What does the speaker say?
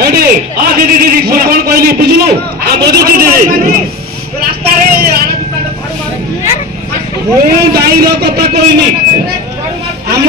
Heidi हां दीदी दीदी कोन कहली बुझलु हां बुझु दीदी रास्ता रे आना दुकान झाड़ू मार मु गाई रो कथा कहनी हम